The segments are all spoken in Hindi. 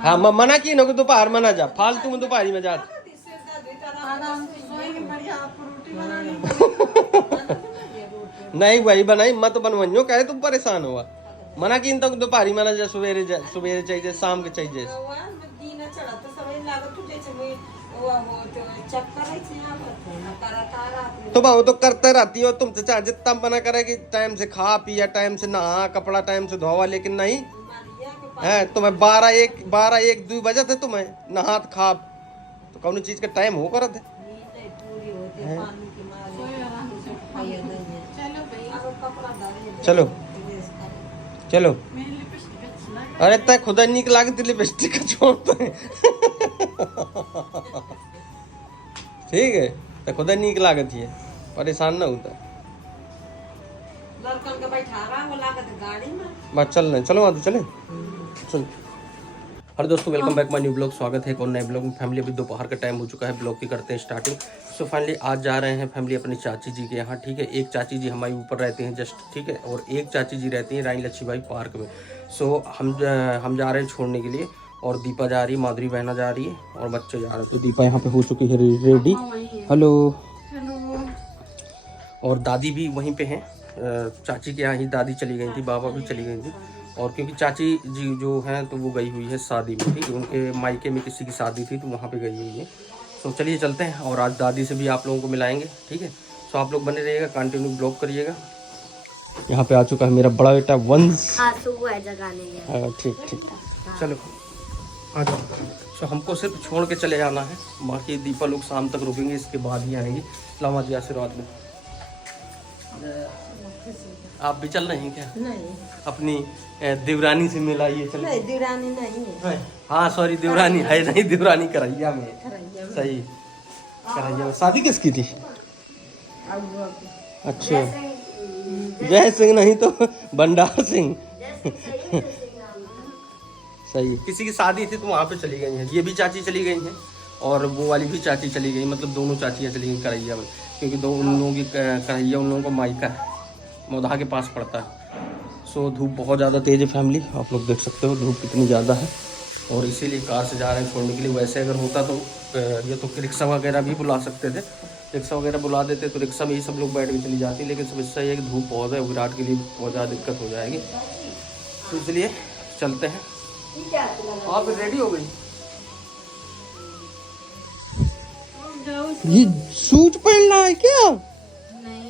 हाँ मना की नको दोपहर मना जा फालतू में दोपहरी में जा नहीं वही बनाई मत बनवो कहे तुम परेशान हुआ मना की तक दोपहरी मना जा सवेरे चाहिए शाम के चाहिए तो बहु तो करते रहती हो तुम चाहे जितना मना करे कि टाइम से खा पिया टाइम से नहा कपड़ा टाइम से धोवा लेकिन नहीं है तुम्हें 12-1-2 बजे थे तुम्हें नहात खा तो कौन चीज का टाइम हो कर थे चलो चलो अरे तय खुदा नीक लागती लिपस्टिक का छोड़ते हैं ठीक है तो खुदा नीक लागत है परेशान ना होता बस चल रहे चलो वहाँ तो चले चल। हेलो दोस्तों welcome back my new blog. स्वागत है एक और नए ब्लॉग में। फैमिली अभी दोपहर का टाइम हो चुका है, ब्लॉग की करते हैं स्टार्टिंग। सो फाइनली आज जा रहे हैं फैमिली अपनी चाची जी के यहाँ, ठीक है। एक चाची जी हमारे ऊपर रहते हैं जस्ट, ठीक है, और एक चाची जी रहती हैं रानी लक्ष्मीबाई पार्क में। सो हम जा रहे हैं छोड़ने के लिए, और दीपा जा रही है, माधुरी बहना जा रही है और बच्चे जा रहे हैं। तो दीपा यहाँ पे हो चुकी है रेडी। हेलो और दादी भी वहीं पे हैं, चाची के यहाँ ही दादी चली गई थी, बाबा भी चली गई थी। और क्योंकि चाची जी जो हैं तो वो गई हुई है शादी में, ठीक है, उनके मायके में किसी की शादी थी तो वहाँ पे गई हुई है। तो चलिए चलते हैं और आज दादी से भी आप लोगों को मिलाएंगे, ठीक है। तो आप लोग बने रहिएगा, कंटिन्यू ब्लॉग करिएगा। यहाँ पे आ चुका है मेरा बड़ा बेटा वंश। ठीक ठीक चलो आ जाओ। तो हमको सिर्फ छोड़ के चले जाना है, बाकी दीपा लोग शाम तक रुकेंगे, इसके बाद ही आएंगे। इस्लामा जी आशीर्वाद में। आप भी चल रहे हैं क्या? नहीं, अपनी देवरानी से मिलाइए। चल नहीं, देवरानी नहीं है। हाँ सॉरी, देवरानी है नहीं, देवरानी करैया में। सही, करैया में। शादी किसकी थी? अच्छा, जय सिंह नहीं तो भंडार सिंह। सही है, किसी की शादी थी तो वहाँ पे चली गई हैं। ये भी चाची चली गई हैं और वो वाली भी चाची चली गई, मतलब दोनों चाचियाँ चली गई करैया में, क्योंकि उन लोगों की करैया उन लोगों का मायका है, मोदहा के पास पड़ता है। सो धूप बहुत ज़्यादा तेज़ है फैमिली, आप लोग देख सकते हो धूप कितनी ज़्यादा है, और इसीलिए कार से जा रहे हैं छोड़ने के लिए। वैसे अगर होता तो ये तो रिक्शा वगैरह भी बुला सकते थे, रिक्शा वगैरह बुला देते तो रिक्शा में ही सब लोग बैठ के चली जाती, लेकिन समस्या ये है कि धूप बहुत है, विराट के लिए बहुत ज़्यादा दिक्कत हो जाएगी। तो इसलिए चलते हैं। आप रेडी हो गई? ये सूट पहनना है क्या?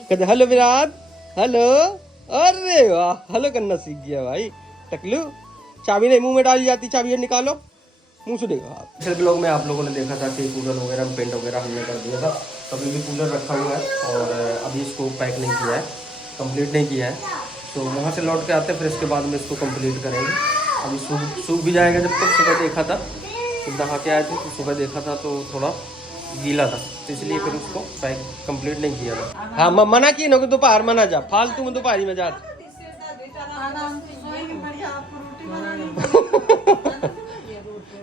कहते हेलो विराट, हेलो। अरे वाह, हेलो करना सीख गया भाई टकलू। चाबी नहीं मुंह में डाली जाती, चाबी निकालो, मुंह से देखो। पिछले ब्लॉग में आप लोगों ने देखा था कि कूलर वगैरह में पेंट वगैरह हमने कर दिया था, तभी भी कूलर रखा हुआ है और अभी इसको पैक नहीं किया है, कंप्लीट नहीं किया है। तो वहाँ से लौट के आते हैं, फिर इसके बाद में इसको कंप्लीट करेंगे। अभी सूख भी जाएगा। जब तक सुबह देखा था, जब नहा के आए थे तो सुबह देखा था तो थोड़ा गीला था, तो इसलिए फिर उसको पैक कंप्लीट नहीं किया था। हाँ मना की नको दोपहर मना जा फालतू में दोपहरी में जा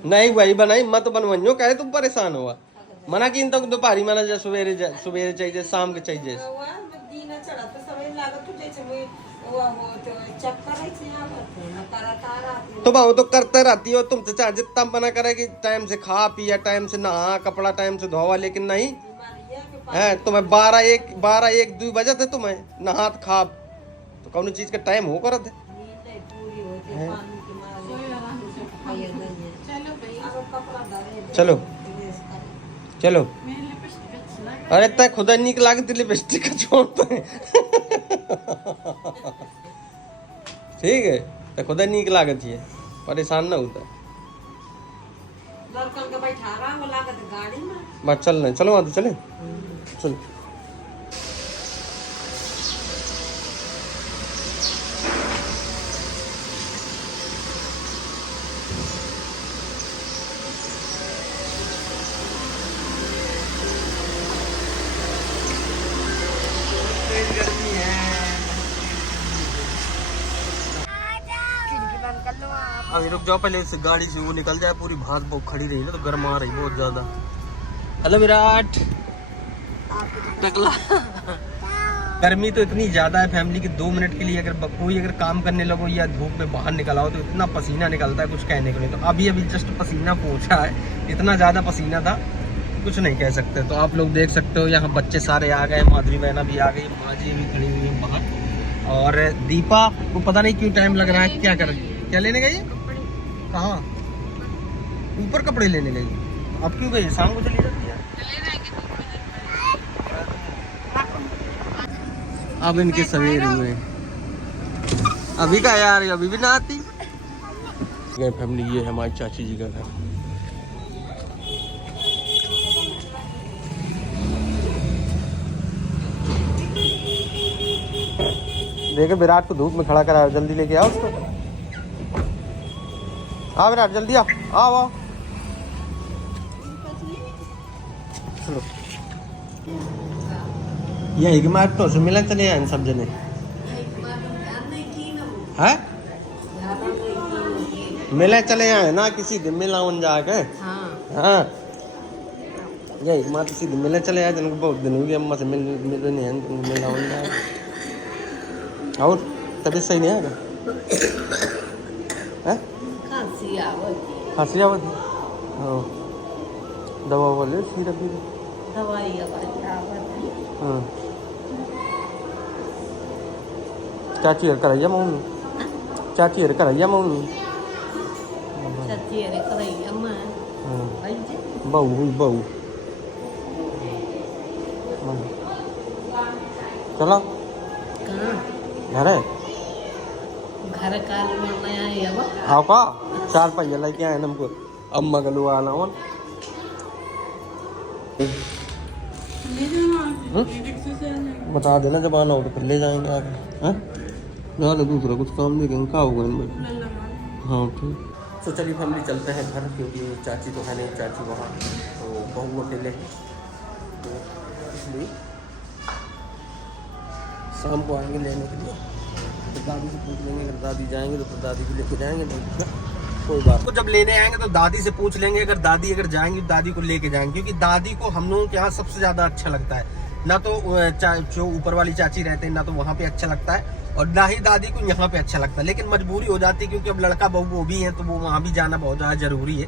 नहीं वही बनाई मत बनवो कहे तुम परेशान हुआ। मना की तक दोपहरी मना जा सवेरे चाहिए शाम के चाहिए। तो बहु तो करते रहती हो तुम चाहे जितना मना करे कि टाइम से खा पिया टाइम से नहा कपड़ा टाइम से धोवा लेकिन नहीं है तुम्हें 12-1-2 बजे थे तुम्हें नहात खा तो कौन चीज का टाइम हो कर थे। चलो चलो अरे तय खुदा नीक लागती लिपस्टिक का छोड़ते हैं ठीक है, तो खुदा नीक लागत है, परेशान ना होता। बस चल रहे चलो वहाँ तो चले चल। अभी रुक जाओ, पहले से गाड़ी से वो निकल जाए, पूरी भाग बहुत खड़ी रही ना तो गर्म आ रही बहुत ज्यादा। हेलो विराट टकला गर्मी तो इतनी ज़्यादा है फैमिली की, 2 मिनट के लिए कोई अगर काम करने लगो या धूप में बाहर निकल आओ तो इतना पसीना निकलता है, कुछ कहने को नहीं। तो अभी जस्ट पसीना पहुँचा है, इतना ज़्यादा पसीना था कुछ नहीं कह सकते। तो आप लोग देख सकते हो यहाँ बच्चे सारे आ गए, माधुरी बहना भी आ गई, माँ जी भी खड़ी हुई है बाहर। और दीपा को पता नहीं क्यों टाइम लग रहा है, क्या लेने गई? कहाँ? ऊपर कपड़े लेने गई। अब क्यों गई? शाम को चली जाती है। अब इनके सवेर हुए, अभी का यार अभी भी ना आती। फैमिली ये है हमारी चाची जी का घर। देखो विराट को धूप में खड़ा करा, जल्दी लेके आओ उसको। आ विराट जल्दी आओ, आओ चलो। यही कि मार तो मिला चले आए सब जने हैं, मिले चले आए ना किसी दिन मिला उन जाके। हाँ यही माँ किसी दिन मिले चले आए, जिनको बहुत दिन हो गए अम्मा से मिले नहीं है, मिला उन जाए। और तबीयत सही नहीं है? खांसी आवत है? हाँ दवा वाले सिरप भी हाँ। चाची कराइया मम्मी, चाची कराइया मम्मी, बहू हुई बहू। चलो घर है, घर का आओ का 4 पहिया लेके आए हमको, अम्मा का लुआ आना। बता देना जब आना हो तो फिर ले जाएंगे आगे। ना दूसरा कुछ काम देखेंगे, क्या होगा इनमें। हाँ ठीक। तो चलिए फैमिली चलते हैं घर, क्योंकि चाची तो है नहीं, चाची वहाँ, तो बहू अकेले हैं, तो इसलिए शाम को आएंगे लेने के लिए। तो दादी से पूछ लेंगे, अगर दादी जाएंगे तो फिर दादी को लेके जाएंगे, नहीं कोई बात। तो जब लेने आएंगे तो दादी से पूछ लेंगे, अगर दादी जाएंगी तो दादी को लेके जाएंगे, क्योंकि दादी को हम लोगों के यहाँ सबसे ज़्यादा अच्छा लगता है। ना तो जो ऊपर वाली चाची रहते हैं ना तो वहाँ पे अच्छा लगता है, और ना ही दादी को यहाँ पे अच्छा लगता है। लेकिन मजबूरी हो जाती है, क्योंकि अब लड़का बहू वो भी है, तो वो वहाँ भी जाना बहुत ज़्यादा जरूरी है।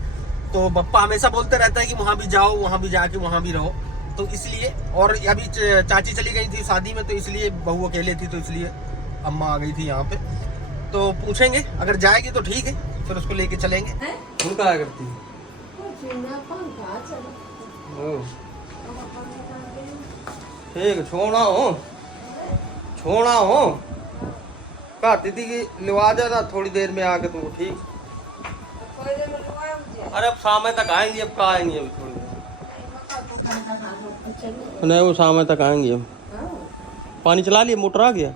तो पप्पा हमेशा बोलते रहता है कि वहाँ भी जाओ, वहाँ भी जाके वहाँ भी रहो, तो इसलिए। और अभी चाची चली गई थी शादी में, तो इसलिए बहू अकेले थी, तो इसलिए अम्मा आ गई थी यहाँ पे। तो पूछेंगे, अगर जाएगी तो ठीक है, फिर उसको लेके चलेंगे। तुम क्या करती है? ठीक, छोड़ा हो कहती थी कि लिवा जाना थोड़ी देर में आके तुमको। ठीक, अरे अब शाम तक आएंगे, अब कहाँ आएंगे, अभी थोड़ी देर नहीं, वो शाम तक आएंगे। अब पानी चला लिए, मोटर आ गया।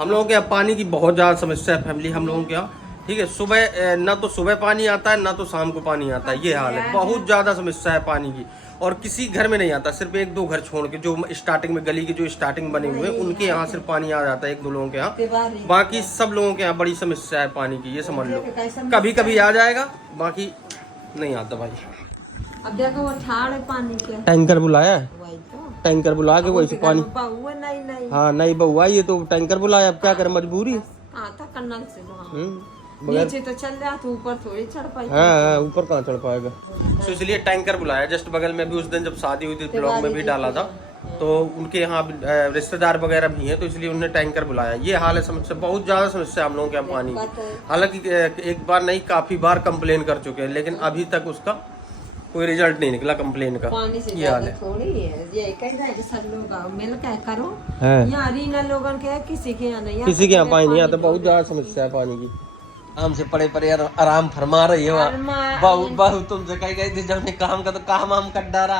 हम लोगों के यहाँ पानी की बहुत ज़्यादा समस्या है फैमिली, हम लोगों के यहाँ। ठीक है, सुबह ना तो सुबह पानी आता है, ना तो शाम को पानी आता है, ये हाल है, बहुत ज़्यादा समस्या है पानी की। और किसी घर में नहीं आता, सिर्फ 1-2 घर छोड़ के, जो स्टार्टिंग में गली के जो स्टार्टिंग बने हुए हैं उनके यहाँ सिर्फ पानी आ जाता है, 1-2 लोगों के यहाँ। बाकी सब लोगों के यहाँ बड़ी समस्या है पानी की, ये समझ लो। कभी कभी आ जाएगा, बाकी नहीं आता भाई। अब देखो वो ठाड़ है पानी के, टैंकर बुलाया है, टैंकर बुला के वही से पानी। नहीं हाँ नहीं बउआ, ये तो टैंकर बुलाया, अब क्या करें, मजबूरी। कन्नल से नीचे तो चल रहा, तो ऊपर थोड़ी चढ़ पाई। हाँ ऊपर कहाँ चढ़ पाएगा, तो इसलिए टैंकर बुलाया। जस्ट बगल में भी उस दिन जब शादी हुई थी, ब्लॉग में भी डाला था, तो उनके यहाँ रिश्तेदार वगैरह भी हैं, तो इसलिए उन्होंने टैंकर बुलाया। ये हाल है, समस्या बहुत ज्यादा समस्या हम लोगों के यहाँ पानी की। हालांकि एक बार नहीं, काफी बार कंप्लेन कर चुके हैं, लेकिन अभी तक उसका कोई रिजल्ट नहीं निकला कंप्लेन का। ये हाल है, थोड़ी है, ये कह सब लोग मिल के करो। यहाँ रीना लोगन के किसी के यहाँ नहीं, किसी के यहाँ पानी नहीं आता, बहुत ज्यादा समस्या है पानी की। आराम से पड़े पड़े आराम फरमा रही है बहू। बहू तुमसे कही गई थी जब काम का, तो काम आम कट डारा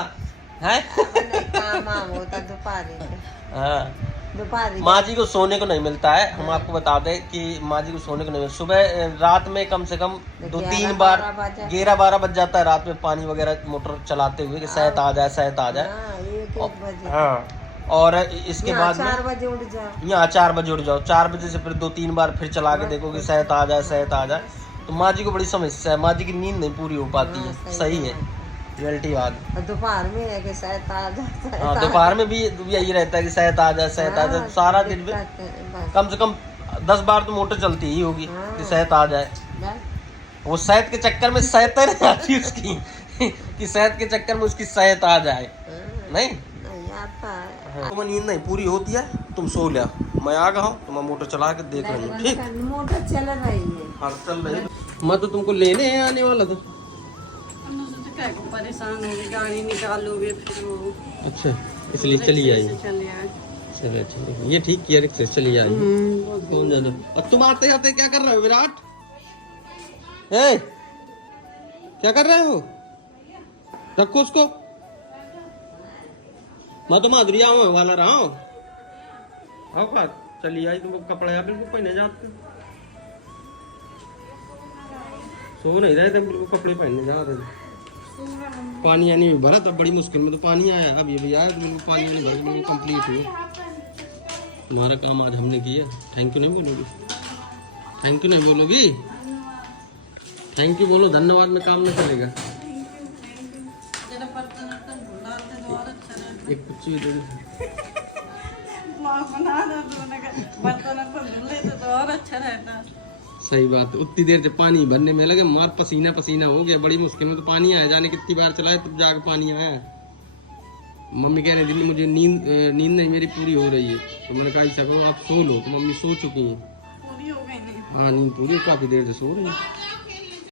है। काम होता दोपहर माँ जी को सोने को नहीं मिलता है। हम आपको बता दें कि माँ जी को सोने को नहीं मिलता। सुबह रात में कम से कम 2-3 बार 11-12 बज जाता है रात में, पानी वगैरह मोटर चलाते हुए कि सहत आ जाए। हाँ, और इसके बाद 4 बजे उठ जाओ, यहाँ 4 बजे उठ जाओ, 4 बजे से फिर 2-3 बार फिर चला के देखो कि सहत आ जाए। तो माँ जी को बड़ी समस्या है, माँ जी की नींद नहीं पूरी हो पाती है। सही है, रियलिटी बात। और दोपहर में है कि शायद आ जाता है। हाँ दोपहर में भी यही रहता है कि शायद आ जाए, शायद आ जाए। सारा दिन में कम से कम 10 बार तो मोटर चलती ही होगी कि शायद आ जाए। वो शहद के चक्कर में शहद आती है उसकी कि शहद के चक्कर में उसकी शहद आ जाए। नहीं आता है। तुम्हें नींद नहीं पूरी होती है, तुम सो लिया, मैं आ गया हूँ, तुम मोटर चला के देख रही हूँ। ठीक, मोटर चल रही है। हाँ चल रही है। मैं तो तुमको लेने आने वाला था। परेशान होगी, गाड़ी निकालोगे फिर वो। अच्छा इसलिए चली आई। चले आए। चलो अच्छा, ये ठीक किया, रिक्शा से चली आई। कौन जाना। अब तुम आते आते क्या कर रहे हो विराट? ए क्या कर रहे हो? रखो उसको। मैं तो माधुरी आऊँ वाला रहा हूँ। आओ बात चली आई, तुमको कपड़े आप बिल्कुल पहने जाते सो नहीं रहे थे, बिल्कुल कपड़े पहनने जा रहे थे। पानी आने भी भरा तब बड़ी मुश्किल में तो पानी आया। अब ये भी आया तो बिल्कुल पानी आने भरा, बिल्कुल कंप्लीट हुआ। तुम्हारा काम आज हमने किया। थैंक यू नहीं बोलोगी? थैंक यू नहीं बोलोगी? थैंक यू बोलो, धन्यवाद में काम नहीं चलेगा। एक कुछ दे दो। और अच्छा रहता। सही बात है, उतनी देर से पानी भरने में लगे, मार पसीना पसीना हो गया। बड़ी मुश्किल में तो पानी आया, जाने कितनी बार चलाए तब जाके पानी आया। मम्मी कह रही दिल्ली मुझे नींद नहीं मेरी पूरी हो रही है। तो मैंने कहा ऐसा करो आप सो लो, तो मम्मी सो चुकी हैं। पूरी हो गई नहीं। हाँ नींद पूरी, काफी देर से सो रही है।